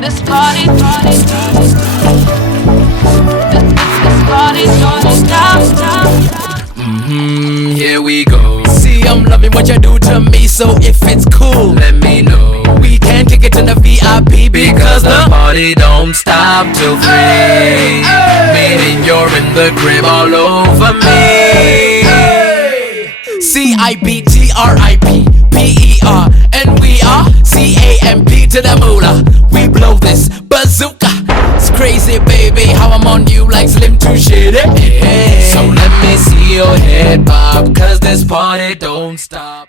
This party don't stop. Here we go. See, I'm loving what you do to me, so if it's cool, let me know. We can take it to the VIP because the party don't stop till 3. Meaning you're in the crib all over me. CIBTRIPPER, and we are CAMP to the moolah. We blow this bazooka. It's crazy, baby, how I'm on you like Slim to shitty. So let me see your head bob, cause this party don't stop.